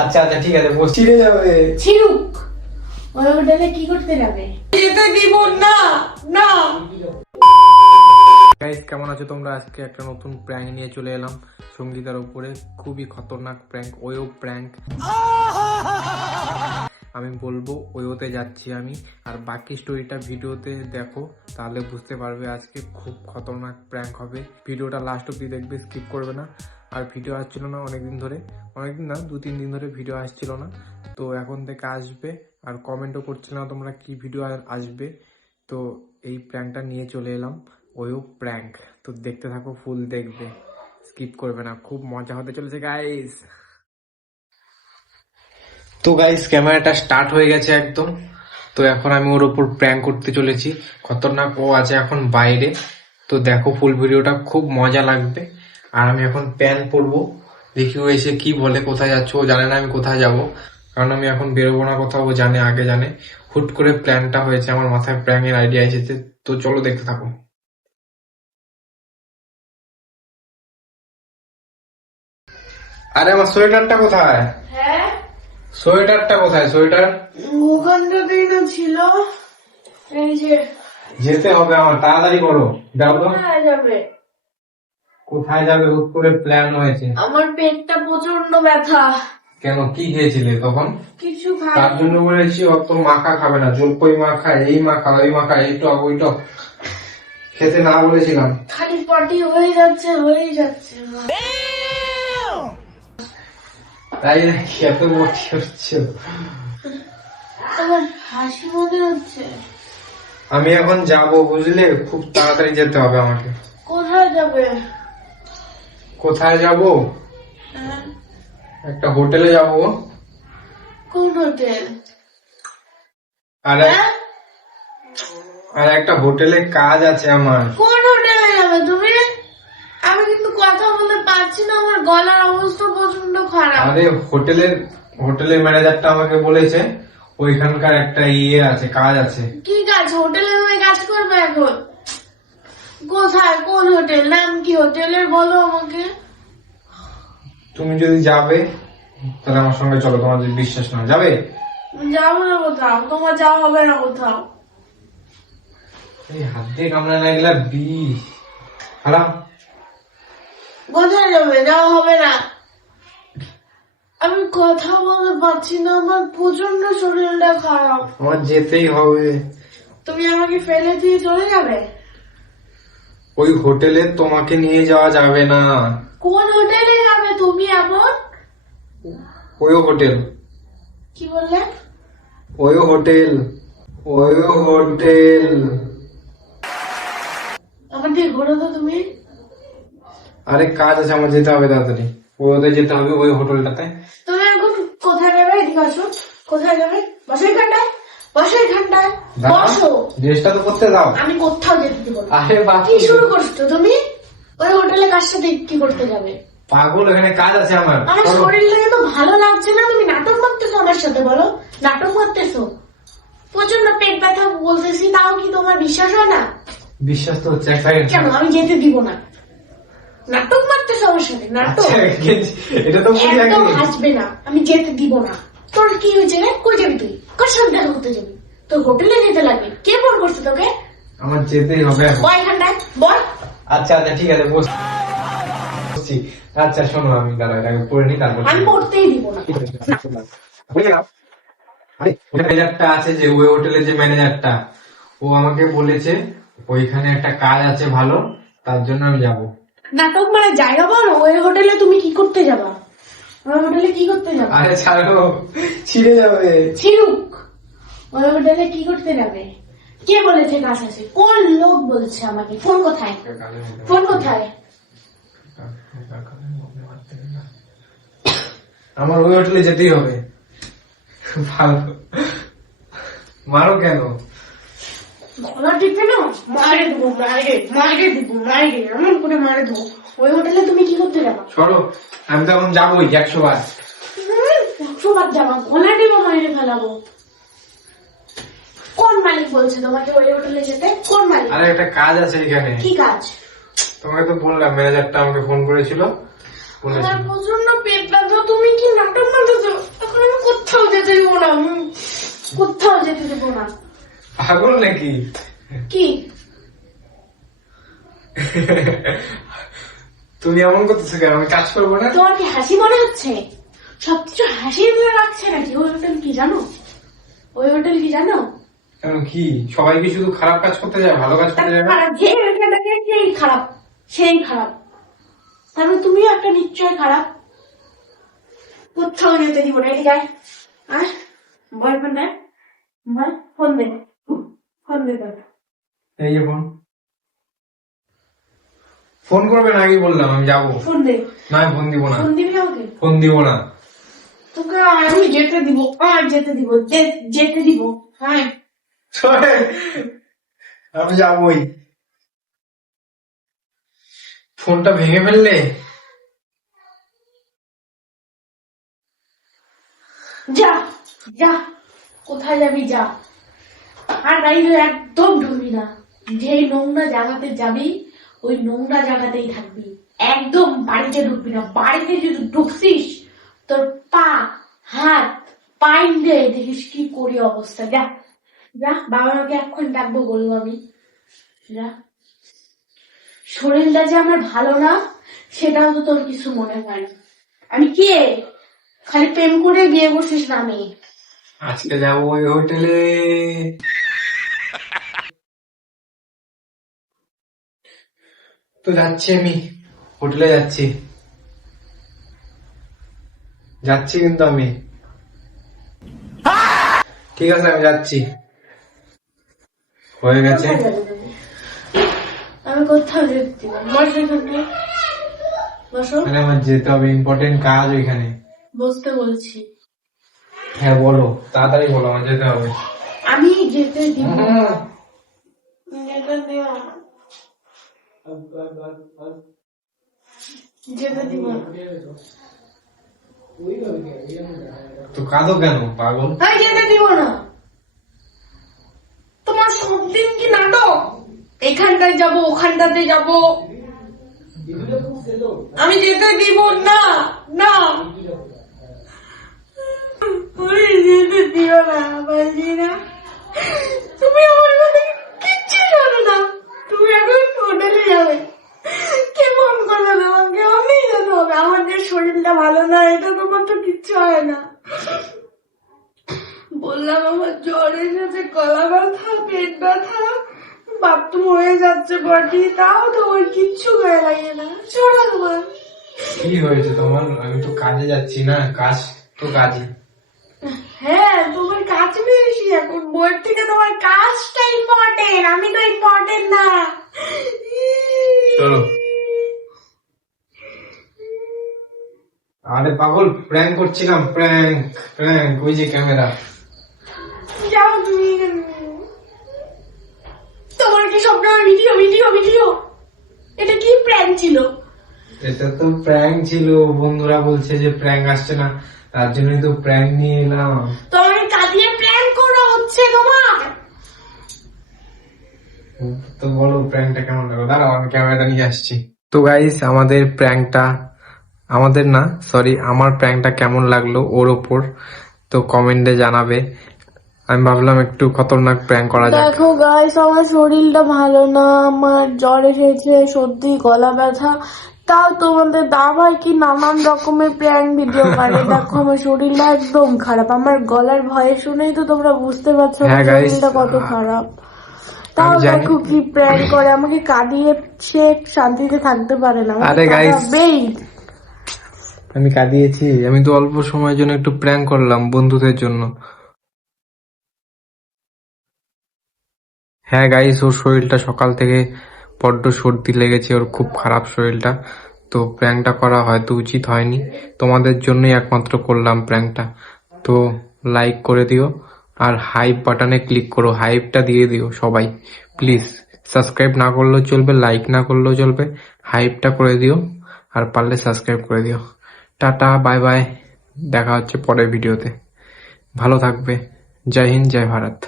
আচ্ছা আচ্ছা ঠিক আছে, ছিঁড়ে যাবে। ছিড়ুক, ওই হোটেলে কি করতে যাবে? যেতে দিব না। না গাইস, কেমন আছো তোমরা? আজকে একটা নতুন প্র্যাঙ্ক নিয়ে চলে এলাম সঙ্গীতার উপরে। খুবই খতরনাক প্র্যাঙ্ক, ওয়ো প্র্যাঙ্ক। আমি বলবো ওয়োতে যাচ্ছি আমি, আর বাকি স্টোরিটা ভিডিওতে দেখো, তাহলে বুঝতে পারবে আজকে খুব খতরনাক প্র্যাঙ্ক হবে। ভিডিওটা লাস্ট অব্দি দেখবে, স্কিপ করবে না। আর ভিডিও আসছিল না অনেকদিন ধরে, অনেকদিন না 2-3 দিন ধরে ভিডিও আসছিল না, তো এখন থেকে আসবে। আর কমেন্টও করছিল না তোমরা কি ভিডিও আসবে, তো এই প্র্যাঙ্কটা নিয়ে চলে এলাম, ওয়ো প্র্যাঙ্ক। তো দেখতে থাকো, ফুল দেখবে, স্কিপ করবে না, খুব মজা হতে চলেছে গাইস। তো গাইস, ক্যামেরাটা স্টার্ট হয়ে গেছে একদম। তো এখন আমি ওর উপর প্র্যাঙ্ক করতে চলেছি, খতরনাক। ও আছে এখন বাইরে, তো দেখো ফুল ভিডিওটা, খুব মজা লাগবে। আর আমি এখন প্যান পরবো, দেখি ও এসে কি বলে। কোথায় যাচ্ছ? ও জানে না আমি কোথায় যাব, কারণ আমি এখন বেরোবো না কোথাও, ও জানে, আগে জানে। হুট করে প্ল্যানটা হয়েছে, আমার মাথায় প্র্যাঙ্কের আইডিয়া এসেছে। তো চলো দেখতে থাকো। আরে আমার সোয়েটারটা কোথায়? হ্যাঁ, সোয়েটারটা কোথায়? সোয়েটার ওখানটাতেই না ছিল। এই যে যেতে হবে আমার, তাড়াতাড়ি করো, যাও তো। কোথায় যাবে? কোথায় যাবে? হুট করে প্ল্যান হয়েছে। আমার পেটটা প্রচন্ড ব্যথা। কেন, কি খেয়েছিলে তখন? কিছু তার খাই। জন্য বলেছি অত মাখা খাবে না, জলপই মাখা, এই মাখা, ওই মাখা, এই টক ওই টক খেতে না বলেছিলাম? খালি পটি হয়ে যাচ্ছে, হয়ে যাচ্ছে। তাই নাকি? এত বটি হচ্ছে? তোমার হাসি মনে হচ্ছে। আমি এখন যাব, বুঝলে, খুব তাড়াতাড়ি যেতে হবে আমাকে। কোথায় যাবে? কোথায় যাব? হ্যাঁ, একটা হোটেলে যাব। কোন হোটেল? আর হ্যাঁ? আর একটা হোটেলে কাজ আছে আমার। কোন হোটেলে যাবে তুমি? আমি কিন্তু কথা বলতে পারছি না, আমার গলার অবস্থা প্রচন্ড খারাপ। আরে হোটেলের ম্যানেজারটা আমাকে বলেছে ওইখানকার একটা আছে, কাজ আছে। কি কাজ? হোটেলে তুমি কাজ করবে এখন? কোথায়, কোন হোটেল, নাম কি হোটেলের বলো আমাকে। তুমি যদি যাবে তাহলে আমার সঙ্গে চলো, তোমার যদি বিশ্বাস না যাবে। যাবো না কোথাও, তোমার যাওয়া হবে না কোথাও। এই হাত দিয়ে কামড়ে না গেলে বিষ। হারাম। কোথায় যাবে? যাওয়া হবে না। আমি কথা বলতে পারছি না, আমার প্রচন্ড শরীরটা খারাপ। আমার যেতেই হবে। তুমি আমাকে ফেলে দিয়ে চলে যাবে? ওই হোটেলে তোমাকে নিয়ে যাওয়া যাবে না। কোন হোটেলে যাবে তুমি এখন? ওই হোটেল। কি বললে? ওই হোটেল, ওই হোটেল। আমার দিয়ে ঘোরো তো তুমি। আরে কাজ আছে, আমার যেতে হবে তাড়াতাড়ি। ওতে যেতে হবে, ওই হোটেলটাতে। তুমি এখন কোথায় যাবে? এদিকে আসো। কোথায় যাবে? বসো এখানটায়, বসো এখানটায়, বসো। ড্রেসটা তো করতে দাও। আমি কোথাও যেতে দিব না। আরে বাবা, কি শুরু করছো তুমি? ওই হোটেলে কার সাথে কি করতে যাবে? পাগল, এখানে কাজ আছে আমার। আমার চলো। শরীরটা তো ভালো লাগছে না, তুমি নাটক মারতেছো আমার সাথে, বলো নাটক মারতেছো। প্রচন্ড পেট ব্যথা বলতেছি, তাও কি তোমার বিশ্বাস হয় না? বিশ্বাস তো হচ্ছে। কেন? আমি যেতে দিব না। নাটক মারতেছো আমার সাথে, নাটক। এটা তো বুঝি একদম আগে। হাসবে না, আমি যেতে দিব না। তোর কি হয়েছে রে? কই যাবি তুই? কার সাথে দেখা করতে যাবি? তোর হোটেলে যেতে লাগবে। কে ফোন করছে তোকে? আমার যেতেই হবে এখন। বয় এখানটায়, বয়। আচ্ছা আচ্ছা ঠিক আছে, বসছি। আচ্ছা শোনো, আমি দাঁড়া এটাকে পড়ে নিই, তারপর আমি পড়তেই দিব না। আরে ম্যানেজারটা আছে যে, ওই হোটেলের যে ম্যানেজারটা, ও আমাকে বলেছে ওইখানে একটা কাজ আছে ভালো, তার জন্য আমি যাব। নাটক মানে জায়গা বলো। ওই হোটেলে তুমি কি করতে যাবা? ওই হোটেলে কি করতে যাবা? আরে ছাড়ো, ছিঁড়ে যাবে। ছিড়ুক, ওই হোটেলে কি করতে যাবে? কে বলেছে কাজ আছে? কোন লোক বলছে আমাকে? ফোন কোথায়? ফোন কোথায়? আমার ওই হোটেলে যেতেই হবে। ভালো, মারো কেন? গলা টিপে না, মারে দেবো, মারে দেবো, এমন করে মারে দেবো। ওই হোটেলে তুমি কি করতে যাবা? সরো, আমি তো এখন যাবোই 100 বার। 100 বার যাবা, গলা টিপে মারে ফেলাবো। কোন মালিক বলছে তোমাকে ওই হোটেলে যেতে? কোন মালিক? আরে একটা কাজ আছে এখানে। কি কাজ? তোমাকে তো বললাম ম্যানেজারটা আমাকে ফোন করেছিল, বলেছিল আমার প্রচন্ড পেট ব্যথা, তুমি কি নাটক মারতেছো? এখন আমি কোথাও যেতে দেবো না, কোথাও যেতে দেবো না। পাগল নাকি? কি তুমি এমন করতেছো কেন? আমি কাজ করবো না? তোমার কি হাসি মনে হচ্ছে? সবকিছু হাসি ধরে রাখছে নাকি? ওই হোটেল কি জানো? ওই হোটেল কি জানো? কেন কি সবাই কি শুধু খারাপ কাজ করতে যায়, ভালো কাজ করতে যায় না? খারাপ, যে এখানটাকে সেই খারাপ, সেই খারাপ। তাহলে তুমিও একটা নিশ্চয় খারাপ। কোথাও যেতে দিব না, এদিকে আর বয়ফ্রেন্ড দেয়, ফোন দে, ফোন দে তোর। এই যে ফোন, ফোন করবে না আগে বললাম, আমি যাবো। ফোন দে। না আমি ফোন দিব না। ফোন দিবি না ওকে? ফোন দিব না। তোকে আমি যেতে দিব, আর যেতে দিব, যেতে দিব। হ্যাঁ আমি যাবোই। ফোনটা ভেঙে ফেললে? যা যা, কোথায় যাবি যা, আর গাড়িতে একদম ঢুকবি না। যেই নোংরা জায়গাতে যাবি ওই নোংরা জায়গাতেই থাকবি, একদম বাড়িতে ঢুকবি না। বাড়িতে যদি ঢুকছিস তোর পা হাত পাইন দিয়ে দেখিস কি করি অবস্থা। যা যা, বাবা মাকে এখন ডাকবো বলবো আমি। যা, শরীরটা যে আমার ভালো না সেটাও তো তোর কিছু মনে হয় না। আমি কে? খালি প্রেম করে বিয়ে করছিস না আমি? আজকে যাবো ওই হোটেলে। তো যাচ্ছি আমি, হোটেলে যাচ্ছি, যাচ্ছি কিন্তু আমি। ঠিক আছে আমি যাচ্ছি, হয়ে গেছে। কোথায় যাবে তুমি? আমি কোথাও যেতে দিব না। বসো এখানে, বসো। মানে আমার যেতে হবে, ইম্পর্টেন্ট কাজ ওইখানে। বসতে বলছি। হ্যাঁ বলো, তাড়াতাড়ি বলো, আমার যেতে হবে। আমি যেতে দিব না, যেতে দিব না, যেতে দিব না। তো কাঁদো কেন পাগল? আমি যেতে দিব না। তোমার সব দিন কি নাটক? এখানটায় যাব, ওখানটাতে যাব, আমি যেতে দিব না। না আমি যেতে দিও না, বলছি না। তুমি আমার কথা কিচ্ছু জানো না। তুমি এখন হোটেলে যাবে, কে ফোন করবে তোমাকে? আমি যেতে হবে। আমার যে শরীরটা ভালো না, এটা তোমার তো কিচ্ছু হয় না। বললাম আমার জ্বর এসেছে, গলা ব্যথা, পেট ব্যথা, বাথরুম হয়ে যাচ্ছে বডি, তাও তোমার কিচ্ছু গায়ে লাগে না। শোনা তোমার কি হয়েছে তোমার? আমি তো কাজে যাচ্ছি না, কাজ তো কাজই। হ্যাঁ, তোমার কাজ বেশি এখন, বইয়ের থেকে তোমার কাজটা ইম্পর্টেন্ট, আমি তো ইম্পর্টেন্ট না। চলো। আরে পাগল, প্র্যাঙ্ক করছিলাম, প্র্যাঙ্ক প্র্যাঙ্ক, ওই যে ক্যামেরা। যাও তুমি এখান থেকে। তোমার কি স্বপ্ন? ভিডিও ভিডিও ভিডিও, এটা কি প্র্যাঙ্ক ছিল? এটা তো প্র্যাঙ্ক ছিল, বন্ধুরা বলছে যে প্র্যাঙ্ক আসছে না, তার জন্যই তো প্র্যাঙ্ক নিয়ে এলাম। তোমার কাঁদিয়ে প্র্যাঙ্ক করা হচ্ছে তোমার। তো বলো প্র্যাঙ্কটা কেমন লাগলো? দাঁড়াও আমি ক্যামেরাটা নিয়ে আসছি। তো গাইস আমাদের প্র্যাঙ্কটা, আমাদের না সরি, আমার প্র্যাঙ্কটা কেমন লাগলো ওর ওপর তো কমেন্টে জানাবে। আমি ভাবলাম একটু খতরনাক প্র্যাঙ্ক করা যাক। দেখো গাইস, আমার শরীরটা ভালো না, আমার জ্বর এসেছে, সর্দি, গলা ব্যথা, তাও তোমাদের দাবাই কি নানান রকমের প্র্যাঙ্ক ভিডিও করে। দেখো আমার শরীরটা একদম খারাপ, আমার গলার ভয়ে শুনেই তো তোমরা বুঝতে পারছো হ্যাঁ আমার guys, শরীরটা কত খারাপ। তাও আমি জানি। দেখো কি প্র্যাঙ্ক করে, আমাকে কাঁদিয়ে সে শান্তিতে থাকতে পারে না। আরে guys, বেই আমি কাঁদিয়েছি? আমি তো অল্প সময়ের জন্য একটু প্র্যাঙ্ক করলাম বন্ধুদের জন্য। হ্যাঁ গাইস, ওর শরীরটা সকাল থেকে বড্ড সর্দি লেগেছে, ওর খুব খারাপ শরীরটা। তো প্র্যাঙ্কটা করা হয়তো উচিত হয়নি, তোমাদের জন্যই একমাত্র করলাম প্র্যাঙ্কটা। তো লাইক করে দিও আর হাইপ বাটনে ক্লিক করো, হাইপটা দিয়ে দিও সবাই প্লিজ। সাবস্ক্রাইব না করলেও চলবে, লাইক না করলেও চলবে, হাইপটা করে দিও আর পারলে সাবস্ক্রাইব করে দিও। টাটা, বাই বাই, দেখা হচ্ছে পরের ভিডিওতে। ভালো থাকবে। জয় হিন্দ, জয় ভারত।